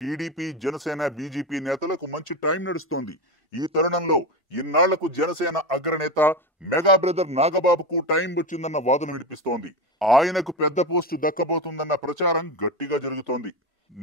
TDP, Janasena, BJP నేతలకు మంచి time నడుస్తోంది. ఈ తరుణంలో ఇన్నాళ్లకు జనసేన అగ్రనేత మెగా బ్రదర్ నాగబాబుకు టైం వచ్చిందన్న వాదన వినిపిస్తోంది. ఆయనకు పెద్ద పోస్టు దక్కబోతుందన్న ప్రచారం గట్టిగా జరుగుతోంది.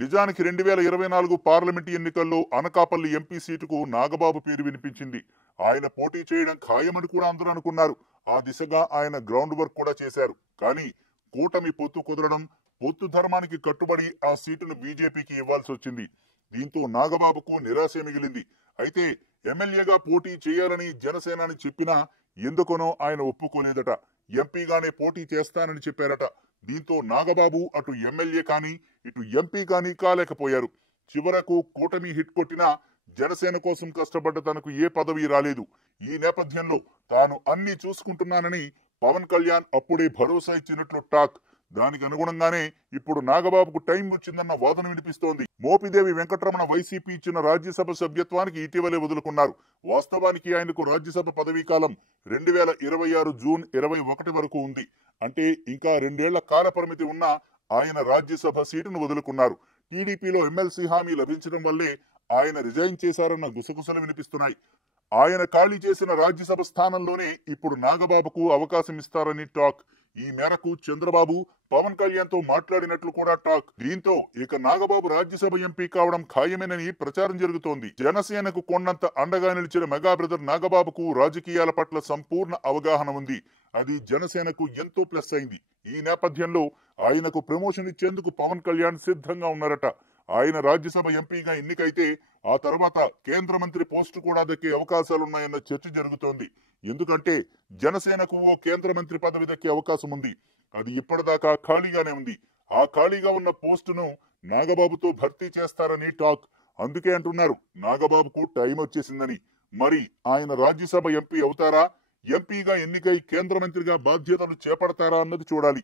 నిజానికి 2024 పార్లమెంట్ ఎన్నికల్లో అనకాపల్లి ఎంపీ సీటుకు నాగబాబు పేరు వినిపించింది. ఆయన పోటీ చేయడం ఖాయమని కూడా అందరూ అనుకున్నారు. ఆ దిశగా ఆయన గ్రౌండ్ వర్క్ కూడా చేశారు. కానీ కూటమి పొత్తు కుదరడం, పొత్తు ధర్మానికి కట్టుబడి ఆ సీటును బీజేపీకి ఇవ్వాల్సి వచ్చింది. దీంతో నాగబాబుకు నిరాశ మిగిలింది. అయితే ఎమ్మెల్యేగా పోటీ చేయాలని జనసేనాని చెప్పినా ఎందుకనో ఆయన ఒప్పుకోలేదట. ఎంపీగానే పోటీ చేస్తానని చెప్పారట. దీంతో నాగబాబు అటు ఎమ్మెల్యే కానీ ఇటు ఎంపీ కానీ కాలేకపోయారు. చివరకు కూటమి హిట్ కొట్టినా జనసేన కోసం కష్టపడ్డ తనకు ఏ పదవి రాలేదు. ఈ నేపథ్యంలో తాను అన్ని చూసుకుంటున్నానని పవన్ కళ్యాణ్ అప్పుడే భరోసా ఇచ్చినట్లు టాక్. దానికి అనుగుణంగానే ఇప్పుడు నాగబాబుకు టైం వచ్చిందన్న వాదన వినిపిస్తోంది. మోపిదేవి వెంకటరమణ వైసీపీ ఇచ్చిన రాజ్యసభ సభ్యత్వానికి ఇటీవలే వదులుకున్నారు. వాస్తవానికి ఆయనకు రాజ్యసభ పదవీ కాలం 2026 జూన్ 21 వరకు ఉంది. అంటే ఇంకా 2 ఏళ్ల కాల పరిమితి ఉన్న ఆయన రాజ్యసభ సీటును వదులుకున్నారు. టీడీపీలో ఎమ్మెల్సీ హామీ లభించడం వల్లే ఆయన రిజైన్ చేశారన్న గుసగుసలు వినిపిస్తున్నాయి. ఆయన ఖాళీ చేసిన రాజ్యసభ స్థానంలోనే ఇప్పుడు నాగబాబుకు అవకాశం ఇస్తారని టాక్. ఈ మేరకు చంద్రబాబు పవన్ కళ్యాణ్ తో మాట్లాడినట్లు కూడా టాక్. దీంతో ఇక నాగబాబు రాజ్యసభ ఎంపీ కావడం ఖాయమేనని ప్రచారం జరుగుతోంది. జనసేనకు కొండంత అండగా నిలిచిన మెగా బ్రదర్ నాగబాబుకు రాజకీయాల పట్ల సంపూర్ణ అవగాహన ఉంది. అది జనసేనకు ఎంతో ప్లస్ అయింది. ఈ నేపథ్యంలో ఆయనకు ప్రమోషన్ ఇచ్చేందుకు పవన్ కళ్యాణ్ సిద్ధంగా ఉన్నారట. ఆయన రాజ్యసభ ఎంపీగా ఎన్నికైతే ఆ తర్వాత కేంద్ర మంత్రి పోస్టు కూడా దక్కే అవకాశాలున్నాయన్న చర్చ జరుగుతోంది. ఎందుకంటే జనసేనకు ఓ కేంద్ర మంత్రి పదవి దక్కే అవకాశం ఉంది. అది ఇప్పటిదాకా ఖాళీగానే ఉంది. ఆ ఖాళీగా ఉన్న పోస్టును నాగబాబుతో భర్తీ చేస్తారని టాక్. అందుకే అంటున్నారు నాగబాబుకు టైం వచ్చేసిందని. మరి ఆయన రాజ్యసభ ఎంపీ అవుతారా? ఎంపీగా ఎన్నికై కేంద్ర మంత్రిగా బాధ్యతలు చేపడతారా అన్నది చూడాలి.